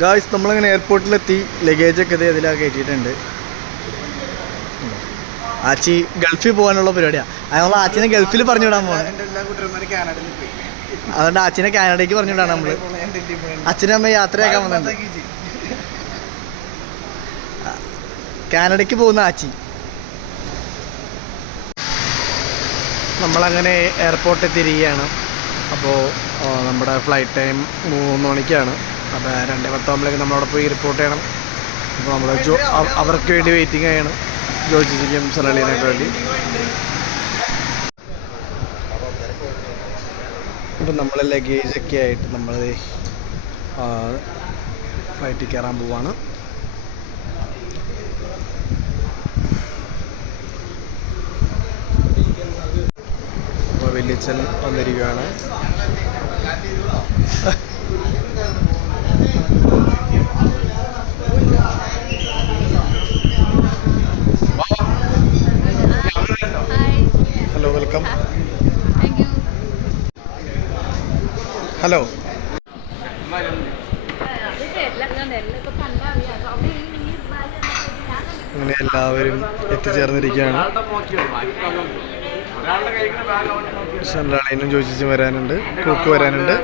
Guys നമ്മളങ്ങനെ എയർപോർട്ടിലെത്തി ലഗേജൊക്കെ ഇത് ഇതിലാ കയറ്റിയിട്ടുണ്ട്. ആച്ചി ഗൾഫിൽ പോകാനുള്ള പരിപാടിയാണ് നമ്മൾ ആച്ചിനെ ഗൾഫിൽ പറഞ്ഞു വിടാൻ പോകണം അതുകൊണ്ട് ആച്ചിനെ കാനഡയ്ക്ക് പറഞ്ഞു വിടാണ് നമ്മൾ അച്ഛനും അമ്മ യാത്രയാക്കാൻ വന്നിട്ടുണ്ട്. കാനഡയ്ക്ക് പോകുന്ന ആച്ചി. നമ്മളങ്ങനെ എയർപോർട്ടിൽ തിരികെയാണ് അപ്പോൾ നമ്മുടെ ഫ്ലൈറ്റ് ടൈം മൂന്ന് മണിക്കാണ്. അപ്പോൾ രണ്ട് പത്താകുമ്പോഴേക്ക് നമ്മളവിടെ പോയി റിപ്പോർട്ട് ചെയ്യണം. അപ്പോൾ നമ്മൾ ജോ അവർക്ക് വേണ്ടി വെയിറ്റിംഗ് ചെയ്യണം. ജോജിക്കും സലീനൊക്കെ വേണ്ടി. ഇപ്പം നമ്മൾ ലഗേജൊക്കെ ആയിട്ട് നമ്മൾ ഫ്ലൈറ്റിൽ കയറാൻ പോവാണ്. അപ്പോൾ വലിയച്ഛൻ വന്നിരിക്കുകയാണ് ഹലോ. അങ്ങനെ എല്ലാവരും എത്തിച്ചേർന്നിരിക്കുകയാണ്. സൺലാളിനും ചോദിച്ചു വരാനുണ്ട് കൂക്ക് വരാനുണ്ട്.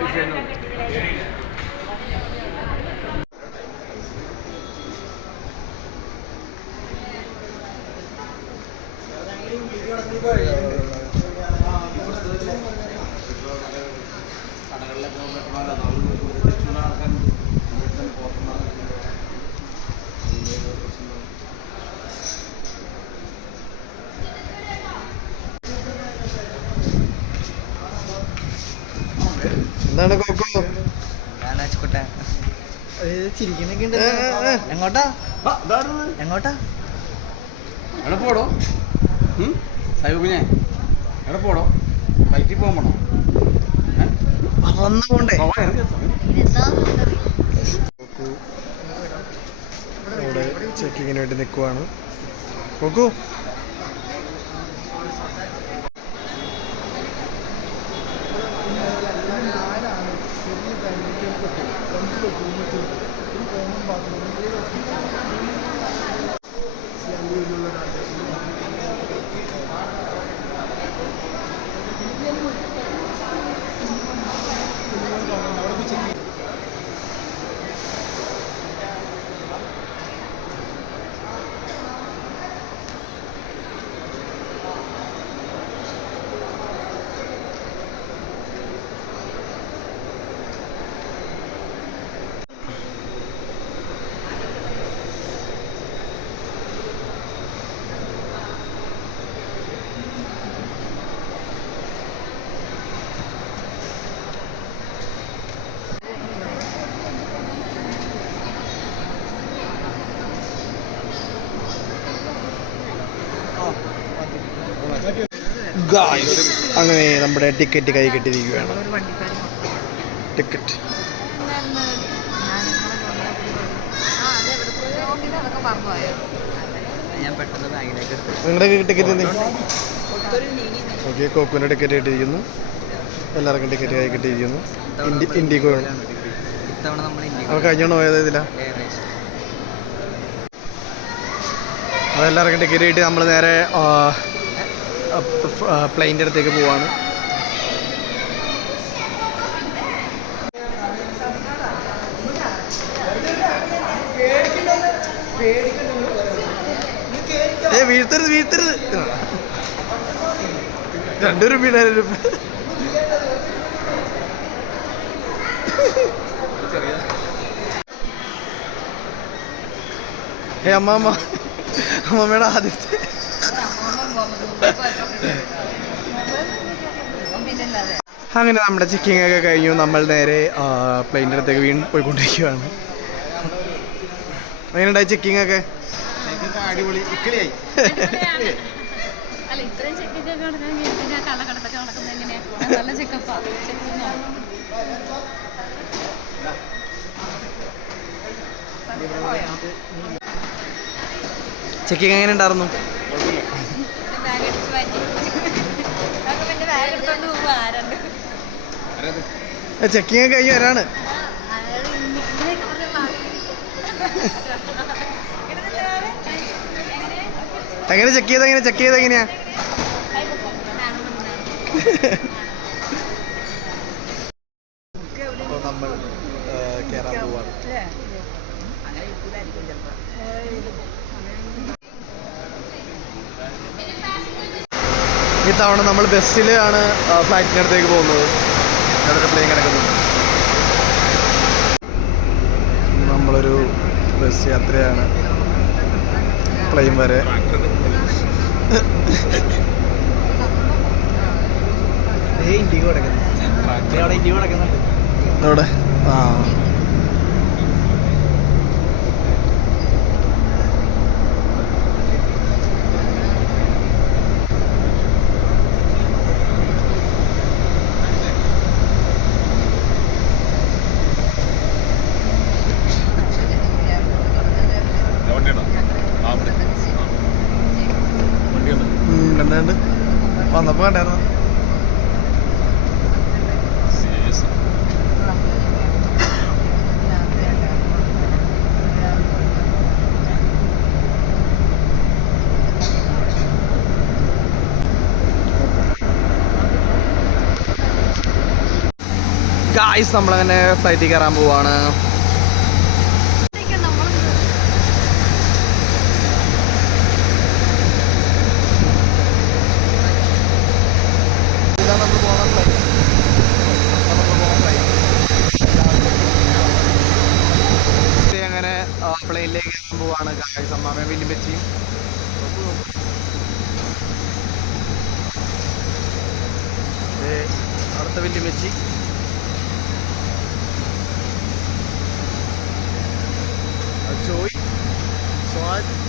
എന്താണ് കോക്കോ ചിരിക്കുന്നൊക്കെ ഉണ്ട് എങ്ങോട്ടാ? എങ്ങോട്ടാ? എവിടെ പോടോ? സാഹിബിനെ എവിടെ പോടോ? ഫ്ലൈറ്റിൽ പോകാൻ പോണോ? പോണ്ടേ. ചെക്കിങ്ങിന് വേണ്ടി നിൽക്കുവാണ് 这个不用做，如果我们把我们这个。അങ്ങനെ നമ്മുടെ ടിക്കറ്റ് കൈ കെട്ടിയിരിക്കുകയാണ്. ടിക്കറ്റ് നിങ്ങളുടെ ടിക്കറ്റ് ഓക്കെ കോക്കുവിന്റെ ടിക്കറ്റ് കിട്ടിയിരിക്കുന്നു. എല്ലാവർക്കും ടിക്കറ്റ് കൈ കിട്ടിയിരിക്കുന്നു. ഇൻഡിഗോ നമ്മൾ കഴിഞ്ഞോണ്ട് പോയത് ഇതില അപ്പോൾ എല്ലാവർക്കും ടിക്കറ്റ് കിട്ടി. നമ്മൾ നേരെ പ്ലെയിന്റെ അടുത്തേക്ക് പോവാണ്. ഏ വീഴ്ത്തരുത് വീഴ്ത്തരുത്. രണ്ടുപേരും വീണാലും ഏ അമ്മാമ്മ അമ്മമ്മയുടെ ആദ്യത്തെ അങ്ങനെ നമ്മുടെ ചെക്കിംഗ് ഒക്കെ കഴിഞ്ഞു. നമ്മൾ നേരെ പ്ലെയിന്റെ അടുത്തേക്ക് വീണ്ടും പോയിക്കൊണ്ടിരിക്കുകയാണ്. എങ്ങനെയുണ്ടായി ചെക്കിംഗ് ഒക്കെ? അടിപൊളി. എങ്ങനെ അല്ല ഇത്രയും ചെക്കൊക്കെ ചെക്കിംഗ് കഴിഞ്ഞ് വരാണ്. എങ്ങനെ ചെക്ക് ചെയ്ത് എങ്ങനെ ചെക്ക് ചെയ്ത് എങ്ങനെയാ അപ്പോൾ നമ്മൾ കയറാൻ പോവാണ് ഇത്തവണ നമ്മൾ ബസ്സിലാണ് ഫ്ലൈറ്റിനടുത്തേക്ക് പോകുന്നത്. അവിടെ പ്ലെയിൻ കിടക്കുന്നത് നമ്മളൊരു ബസ് യാത്രയാണ്. പ്ലെയിൻ വരെ. ഇൻഡിഗോ കിടക്കുന്നു. അവിടെ ഇൻഡിഗോ കിടക്കുന്നുണ്ട്. അവിടെ ആ. ഗായ്സ് നമ്മളങ്ങനെ ഫ്ലൈറ്റിൽ കയറാൻ പോവാണ്. അങ്ങനെ പ്ലെയിനിലേക്ക് കയറാൻ പോവാണ് ഗായ്സ് അമ്മാമയും വലിയ വെച്ചിയും അടുത്ത വലിയ വെച്ചി side.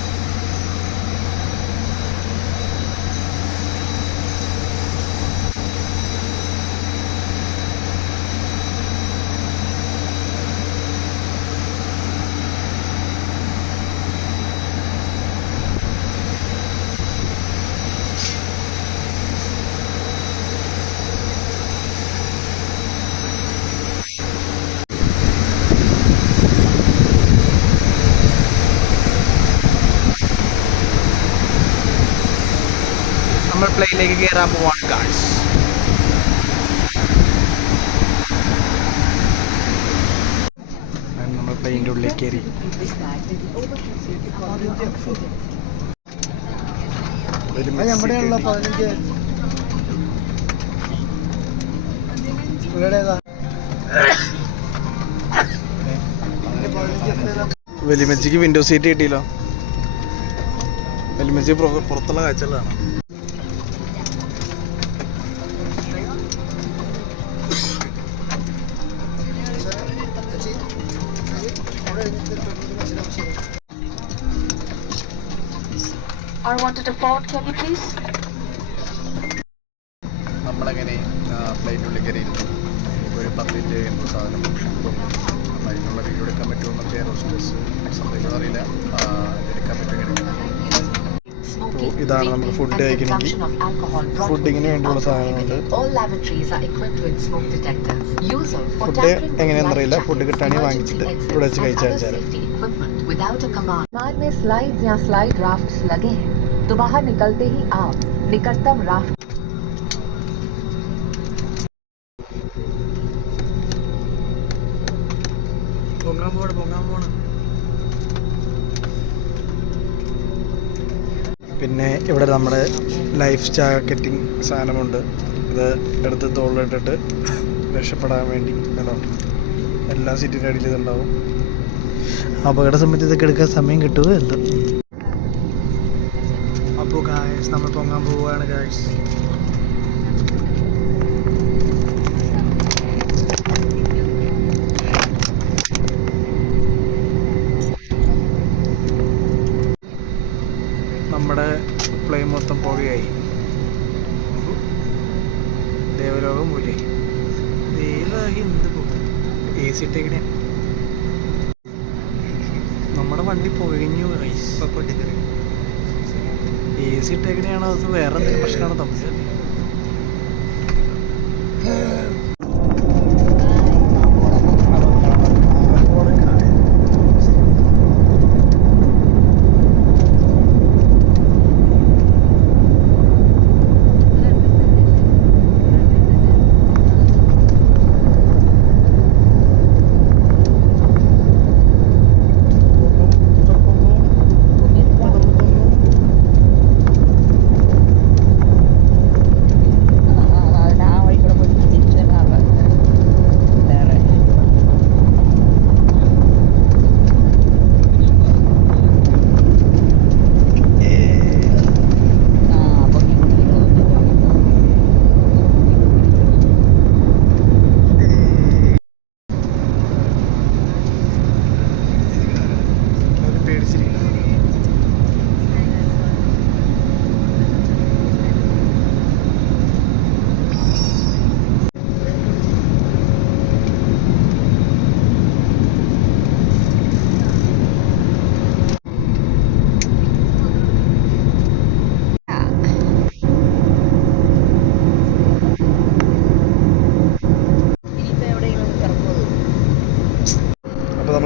പ്ലെയിനിലേക്ക് കയറാൻ പോവാണ് ഗാർഡ്സ് നമ്മൾ പ്ലെയിന്റെ ഉള്ളിൽ കയറി വലിയമ്മച്ചിക്ക് വിൻഡോ സീറ്റ് കിട്ടിയില്ലോ വലിയ മെച്ചി പുറത്തുള്ള കാഴ്ചകളാണ്. I wanted a port, can you please? നമ്മളങ്ങനെ പ്ലെയിനുള്ളിൽ കയറിയിരുന്നു. ഒരു പത്തിന്റെ കഴിയുമ്പോൾ സാധനം അപ്പം അതിനുള്ള വീഡിയോ എടുക്കാൻ പറ്റുമെന്നൊക്കെ എയറോസ്പേസ് സംഭവിക്കുന്നത് അറിയില്ല. ആ, എടുക്കാൻ പറ്റുമെങ്കിൽ ഇതാണ് നമ്മൾ ഫുഡ് കഴിക്കണമെങ്കിൽ ഫുഡിങ്ങിന് വേണ്ടിയുള്ള സാധനങ്ങൾ. സാധനമുണ്ട് prohibited. All lavatories are equipped with smoke detectors. User for food എങ്ങനെയാണെന്നറിയില്ല food കിട്ടാണെങ്കിൽ വാങ്ങിച്ചിട്ട് ഇവിടെ വെച്ച് കഴിച്ചാൽ other ചേരാം safety equipment without a command. मार्ग में स्लाइड्स या स्लाइड राफ्ट्स लगे हैं तो बाहर निकलते ही आप निकटतम राफ्ट പൊങ്ങാൻ പോണ് പൊങ്ങാൻ പോണ് പിന്നെ ഇവിടെ നമ്മുടെ ലൈഫ് ജാക്കറ്റിംഗ് സാധനമുണ്ട് ഇത് എടുത്ത് തോളിലിട്ടിട്ട് രക്ഷപ്പെടാൻ വേണ്ടി കേട്ടോ എല്ലാ സീറ്റിൻ്റെ അടിയിൽ ഇതുണ്ടാവും അപകട സമയത്ത് ഇതൊക്കെ എടുക്കാൻ സമയം കിട്ടുമോ എന്തോ? അപ്പോൾ ഗായസ് നമ്മൾ പൊങ്ങാൻ പോവുകയാണ് ഗായസ് നമ്മുടെ പ്ലെയിൻ മൊത്തം പുകയായി. ദേവലോകം പോലെ. ദേവലോകം എന്ത് എ സി ഇട്ടേക്കണേ നമ്മുടെ വണ്ടി പൊട്ടിത്തെറി. എ സി ഇട്ടേക്കണെയാണോ അത് വേറെ എന്തെങ്കിലും പ്രശ്നമാണോ തമ്മിൽ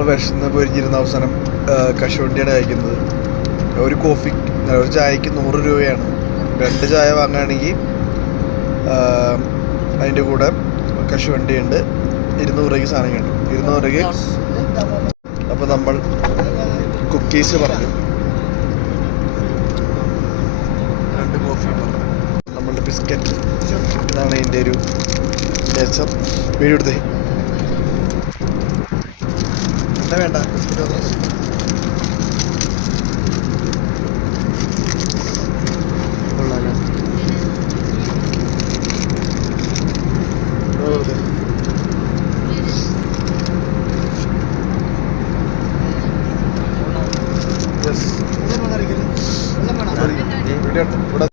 നമ്മൾ വിശന്ന് പൊരിഞ്ഞിരുന്ന അവസാനം കശുവണ്ടിയാണ് കഴിക്കുന്നത്. ഒരു കോഫി ഒരു ചായക്ക് നൂറ് രൂപയാണ്. രണ്ട് ചായ വാങ്ങുകയാണെങ്കിൽ അതിന്റെ കൂടെ കശുവണ്ടിയുണ്ട്. ഇരുന്നൂറ് രൂപയ്ക്ക് സാധനം കിട്ടും. ഇരുന്നൂറ് രൂപയ്ക്ക് അപ്പോൾ നമ്മൾ കുക്കീസ് പറഞ്ഞു. രണ്ട് കോഫി പറഞ്ഞു. നമ്മളുടെ ബിസ്ക്കറ്റ് ഇതാണ് ഇതിന്റെ ഒരു നേച്ചർ വീഡിയോ എടുത്തേ എന്താ വേണ്ട ബിസ്ക്കറ്റ് വന്നു കൊള്ളാലോ ഓ, അതെ. Yes. മതി. വീഡിയോ എടുത്തോ. ഇവിടെ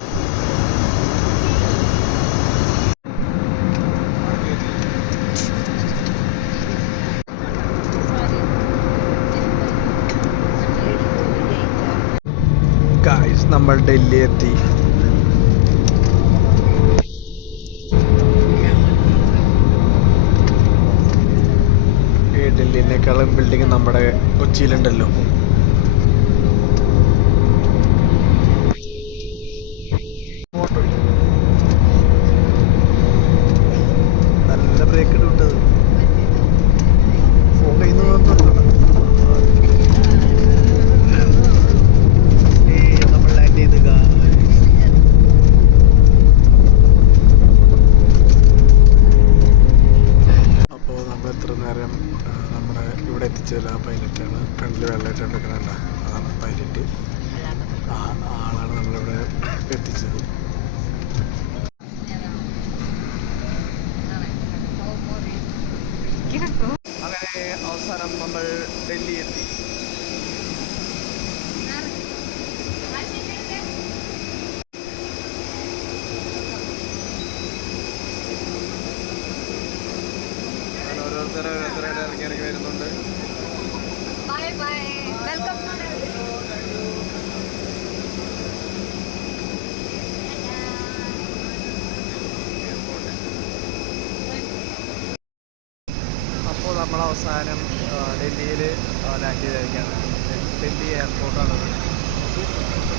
ഗായ്സ് നമ്മൾ ഡൽഹി എത്തി ഡൽഹിനേക്കാളും ബിൽഡിംഗ് നമ്മുടെ കൊച്ചിയിലുണ്ടല്ലോ നല്ല ബ്രേക്ക് ഇട്ടത് ഫോൺ കയ്യിൽ നിന്ന് നമ്മൾ ലാൻഡ് ചെയ്ത് guys. അപ്പോൾ നമ്മൾ ഇത്ര നേരം ആ, നമ്മുടെ ഇവിടെ എത്തിച്ചത് ആ പൈലറ്റാണ് ഫ്രണ്ടിൽ വെള്ളമായിട്ട് എടുക്കണണ്ട അതാണ് പൈലറ്റ് ആ ആ ആളാണ് നമ്മളിവിടെ എത്തിച്ചത്. അങ്ങനെ അവസാനം നമ്മൾ ഡൽഹി എത്തി. അപ്പോൾ നമ്മൾ അവസാനം ഡൽഹിയിൽ ലാൻഡ് ചെയ്തിരിക്കുകയാണ് ഡൽഹി എയർപോർട്ടാണ്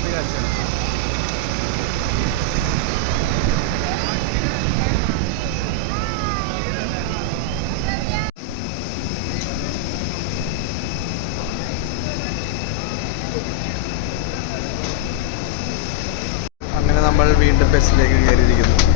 കാഴ്ചയാണ് അങ്ങനെ നമ്മൾ വീണ്ടും ബസ്സിലേക്ക് കയറിയിരിക്കുന്നു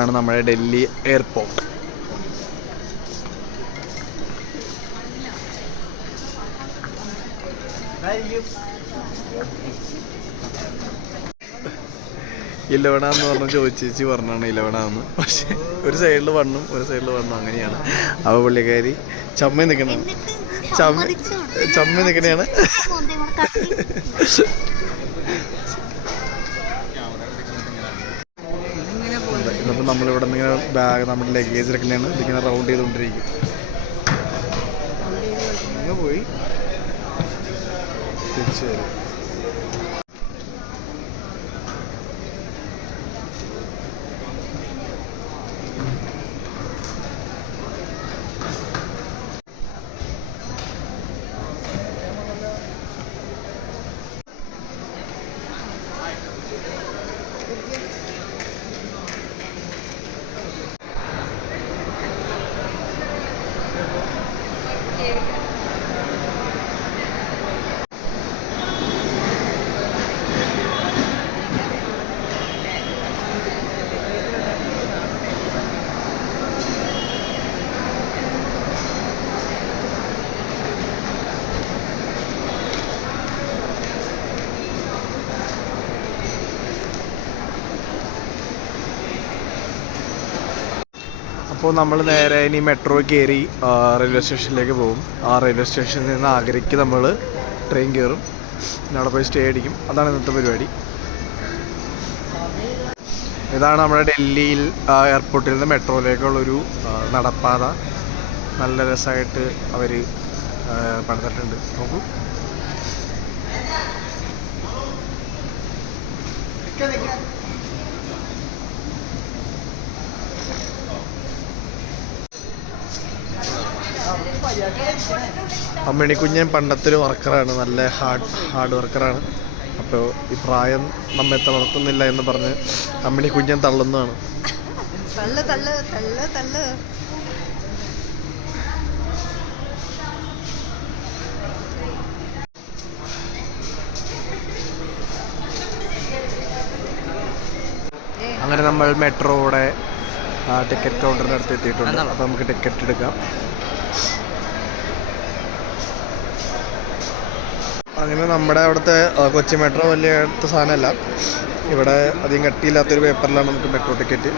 ആണ് നമ്മുടെ ഡൽഹി എയർപോർട്ട്. ഇലവണാന്ന് പറഞ്ഞ ചോദിച്ചേച്ചി പറഞ്ഞാണ് ഇലവണാന്ന്. പക്ഷെ ഒരു സൈഡിൽ വണ്ണും ഒരു സൈഡിൽ വണ്ണും അങ്ങനെയാണ്. അപ്പോൾ പുള്ളിക്കാരി ചമ്മ നിൽക്കണം ചമ്മ ചമ്മ നിൽക്കണെയാണ് നമ്മളിവിടെ നിന്ന് ഇങ്ങനെ ബാഗ് നമ്മുടെ ലഗേജ് എടുക്കുന്നതാണ്. ഇതിങ്ങനെ റൗണ്ട് ചെയ്തുകൊണ്ടിരിക്കും. പോയി. തിരിച്ചു വരും. അപ്പോൾ നമ്മൾ നേരെ ഇനി മെട്രോ കയറി റെയിൽവേ സ്റ്റേഷനിലേക്ക് പോകും. ആ റെയിൽവേ സ്റ്റേഷനിൽ നിന്ന് ആഗ്രയ്ക്ക് നമ്മൾ ട്രെയിൻ കയറും. പിന്നെ അവിടെ പോയി സ്റ്റേ അടിക്കും. അതാണ് ഇന്നത്തെ പരിപാടി. ഇതാണ് നമ്മുടെ ഡൽഹിയിൽ എയർപോർട്ടിൽ നിന്ന് മെട്രോയിലേക്കുള്ളൊരു നടപ്പാത. നല്ല രസമായിട്ട് അവർ പണിതിട്ടുണ്ട്. നോക്കൂ. അമ്മിണി കുഞ്ഞൻ പണ്ടത്തെ വർക്കറാണ്. നല്ല ഹാർഡ് ഹാർഡ് വർക്കറാണ്. അപ്പോൾ ഈ പ്രായം നമ്മെ തളർത്തുന്നില്ല എന്ന് പറഞ്ഞ് അമ്മിണി കുഞ്ഞൻ തള്ളുന്നതാണ്. തള്ളു തള്ളു തള്ളു തള്ളു. അങ്ങനെ നമ്മൾ മെട്രോയുടെ ടിക്കറ്റ് കൗണ്ടറിന്റെ അടുത്ത് എത്തിയിട്ടുണ്ട്. അപ്പോൾ നമുക്ക് ടിക്കറ്റ് എടുക്കാം. അങ്ങനെ നമ്മുടെ അവിടുത്തെ കൊച്ചി മെട്രോ വലിയ അടുത്ത സാധനമല്ല. ഇവിടെ അധികം കട്ടിയില്ലാത്തൊരു പേപ്പറിലാണ് നമുക്ക് മെട്രോ ടിക്കറ്റ്.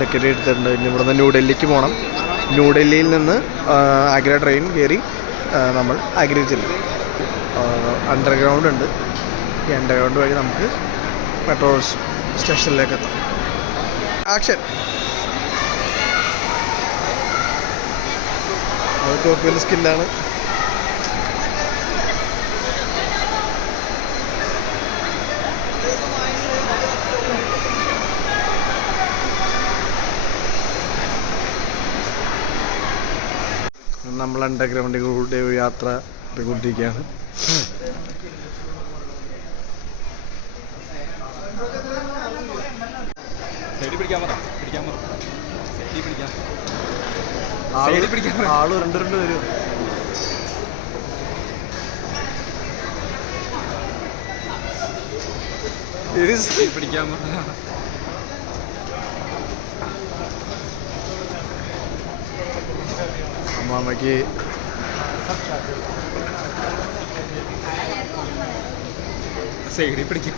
ടിക്കറ്റ് എടുത്തിട്ടുണ്ട്. ഇനി നിന്ന് ന്യൂഡൽഹിക്ക് പോകണം ന്യൂഡൽഹിയിൽ നിന്ന് ആഗ്ര ട്രെയിൻ കയറി നമ്മൾ ആഗ്രയിൽ ചെല്ലും. അണ്ടർഗ്രൗണ്ട് ഉണ്ട്. ഈ അണ്ടർഗ്രൗണ്ട് വഴി നമുക്ക് മെട്രോ സ്റ്റേഷനിലേക്ക് എത്താം. ആക്ഷൻ. അത് വലിയ സ്കില്ലാണ് നമ്മൾ അണ്ടർഗ്രൗണ്ടിലൂടെ ഒരു യാത്ര പിടിക്കാൻ ആൾ രണ്ട് രണ്ട് വരും. പിടിക്കാൻ പറ അമ്മാമ്മക്ക് സൈഡിൽ പിടിക്കും.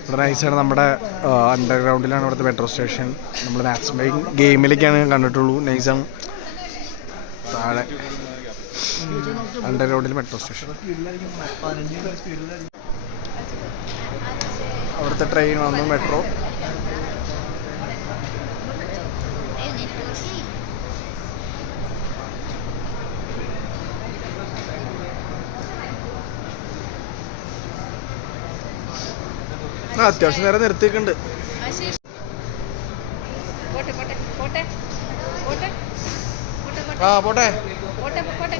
ഇവിടെ നൈസാണ് നമ്മുടെ അണ്ടർഗ്രൗണ്ടിലാണ് ഇവിടുത്തെ മെട്രോ സ്റ്റേഷൻ നമ്മൾ മാക്സിമം ഗെയിമിലേക്കാണ് കണ്ടിട്ടുള്ളൂ. നൈസം താഴെ. അണ്ടർഗ്രൗണ്ടിൽ മെട്രോ സ്റ്റേഷൻ. അവിടുത്തെ ട്രെയിൻ വന്നു മെട്രോ. ആ അത്യാവശ്യം നേരെ നിർത്തിയിട്ടുണ്ട്. ആ പോട്ടെ. പോട്ടെ പോട്ടെ.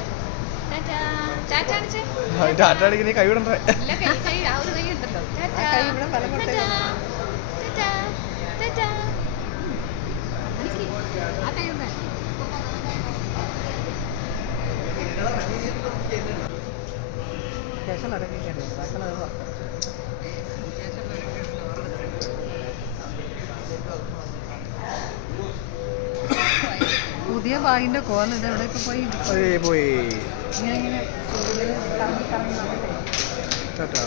ടാറ്റാ അടിക്കുന്ന കൈ വിടണ്ടേ ഇല്ല കൈ കൈ ആ ഒരു കൈ ഉണ്ടല്ലോ ടാറ്റാ കൈ ഇവിടെ ഫലം ടാറ്റാ ടാറ്റാ ടാറ്റാ എനിക്ക് ആ കൈ ഉണ്ട് പുതിയ ബാഗിന്റെ കോല ഇത് എവിടെയൊക്കെ പോയി? പോയി. ഇങ്ങനെ ഇങ്ങനെ. ഇങ്ങനെ കറങ്ങി കറങ്ങി ടാറ്റാ.